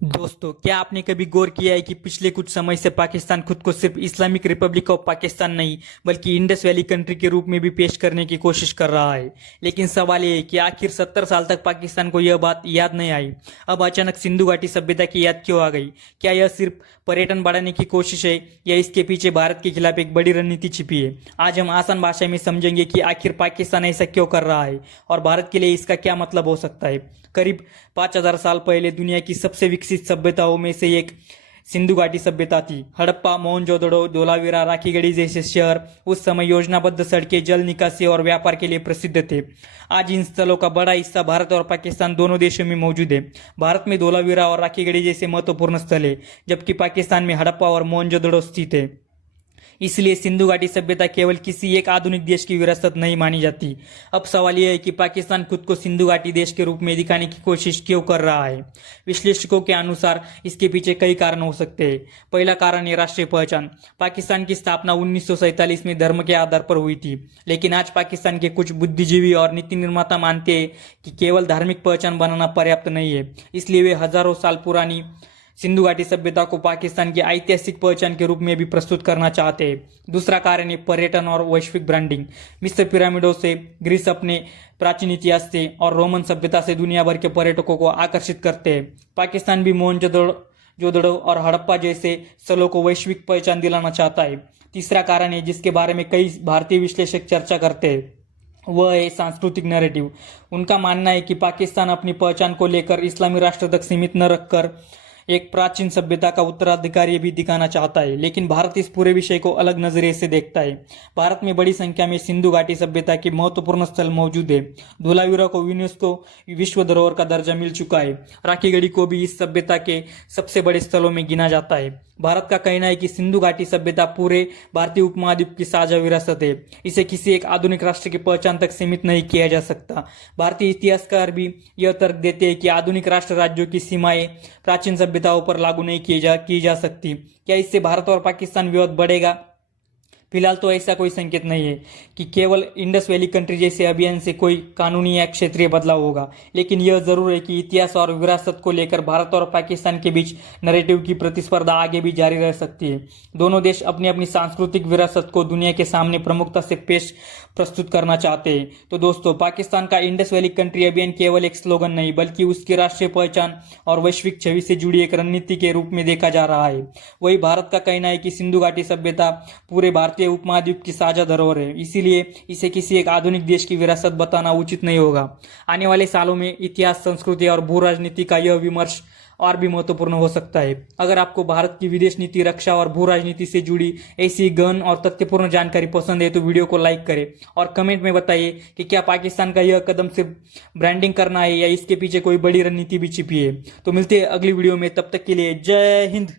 दोस्तों, क्या आपने कभी गौर किया है कि पिछले कुछ समय से पाकिस्तान खुद को सिर्फ इस्लामिक रिपब्लिक ऑफ पाकिस्तान नहीं बल्कि इंडस वैली कंट्री के रूप में भी पेश करने की कोशिश कर रहा है। लेकिन सवाल ये है कि आखिर 70 साल तक पाकिस्तान को यह बात याद नहीं आई। अब अचानक सिंधु घाटी सभ्यता की याद क्यों आ गई? क्या यह सिर्फ पर्यटन बढ़ाने की कोशिश है या इसके पीछे भारत के खिलाफ एक बड़ी रणनीति छिपी है? आज हम आसान भाषा में समझेंगे कि आखिर पाकिस्तान ऐसा क्यों कर रहा है और भारत के लिए इसका क्या मतलब हो सकता है। करीब 5000 साल पहले दुनिया की सबसे विकसित सभ्यताओं में से एक सिंधु घाटी सभ्यता थी। हड़प्पा, मोहनजोदड़ो, धोलावीरा, राखीगढ़ी जैसे शहर उस समय योजनाबद्ध सड़कें, जल निकासी और व्यापार के लिए प्रसिद्ध थे। आज इन स्थलों का बड़ा हिस्सा भारत और पाकिस्तान दोनों देशों में मौजूद है। भारत में धोलावीरा और राखीगढ़ी जैसे महत्वपूर्ण स्थल है, जबकि पाकिस्तान में हड़प्पा और मोहनजोदड़ो स्थित है। इसलिए सिंधु घाटी सभ्यता केवल किसी एक आधुनिक देश की विरासत नहीं मानी जाती। अब सवाल यह है कि पाकिस्तान खुद को सिंधु घाटी देश के रूप में दिखाने की कोशिश क्यों कर रहा है? विश्लेषकों के अनुसार इसके पीछे कई कारण हो सकते हैं। पहला कारण है राष्ट्रीय पहचान। पाकिस्तान की स्थापना 1947 में धर्म के आधार पर हुई थी, लेकिन आज पाकिस्तान के कुछ बुद्धिजीवी और नीति निर्माता मानते हैं कि केवल धार्मिक पहचान बनाना पर्याप्त नहीं है। इसलिए वे हजारों साल पुरानी सिंधु घाटी सभ्यता को पाकिस्तान की ऐतिहासिक पहचान के रूप में भी प्रस्तुत करना चाहते हैं। दूसरा कारण है पर्यटन और वैश्विक ब्रांडिंग। मिस्र पिरामिडों से ग्रीस अपने प्राचीन इतिहास से और रोमन सभ्यता से दुनिया भर के पर्यटकों को आकर्षित करते हैं। पाकिस्तान भी मोहनजोदड़ो और हड़प्पा जैसे स्थलों को वैश्विक पहचान दिलाना चाहता है। तीसरा कारण है जिसके बारे में कई भारतीय विश्लेषक चर्चा करते हैं, वह है सांस्कृतिक नैरेटिव। उनका मानना है कि पाकिस्तान अपनी पहचान को लेकर इस्लामी राष्ट्र तक सीमित न रखकर एक प्राचीन सभ्यता का उत्तराधिकारी भी दिखाना चाहता है, लेकिन भारत इस पूरे विषय को अलग नजरिए से देखता है। भारत में बड़ी संख्या में सिंधु घाटी सभ्यता के महत्वपूर्ण स्थल मौजूद है। धोलावीरा को यूनेस्को विश्व धरोहर का दर्जा मिल चुका है। राखीगढ़ी को भी इस सभ्यता के सबसे बड़े स्थलों में गिना जाता है। भारत का कहना है कि सिंधु घाटी सभ्यता पूरे भारतीय उपमहाद्वीप की साझा विरासत है। इसे किसी एक आधुनिक राष्ट्र की पहचान तक सीमित नहीं किया जा सकता। भारतीय इतिहासकार भी यह तर्क देते हैं कि आधुनिक राष्ट्र राज्यों की सीमाएं प्राचीन सभ्यताओं पर लागू नहीं की जा सकती। क्या इससे भारत और पाकिस्तान विवाद बढ़ेगा? फिलहाल तो ऐसा कोई संकेत नहीं है कि केवल इंडस वैली कंट्री जैसे अभियान से कोई कानूनी या क्षेत्रीय बदलाव होगा, लेकिन यह जरूर है कि इतिहास और विरासत को लेकर भारत और पाकिस्तान के बीच नैरेटिव की प्रतिस्पर्धा आगे भी जारी रह सकती है। दोनों देश अपनी अपनी सांस्कृतिक विरासत को दुनिया के सामने प्रमुखता से प्रस्तुत करना चाहते हैं। तो दोस्तों, पाकिस्तान का इंडस वैली कंट्री अभियान केवल एक स्लोगन नहीं बल्कि उसकी राष्ट्रीय पहचान और वैश्विक छवि से जुड़ी एक रणनीति के रूप में देखा जा रहा है। वही भारत का कहना है कि सिंधु घाटी सभ्यता पूरे भारतीय उपमहाद्वीप की साझा धरोहर है, इसीलिए इसे किसी एक आधुनिक देश की विरासत बताना उचित नहीं होगा। आने वाले सालों में इतिहास, संस्कृति और भू राजनीति का यह विमर्श और भी महत्वपूर्ण हो सकता है। अगर आपको भारत की विदेश नीति, रक्षा और भू राजनीति से जुड़ी ऐसी गहन और तथ्यपूर्ण जानकारी पसंद है तो वीडियो को लाइक करें और कमेंट में बताइए कि क्या पाकिस्तान का यह कदम सिर्फ ब्रांडिंग करना है या इसके पीछे कोई बड़ी रणनीति भी छिपी है। तो मिलते हैं अगली वीडियो में, तब तक के लिए जय हिंद।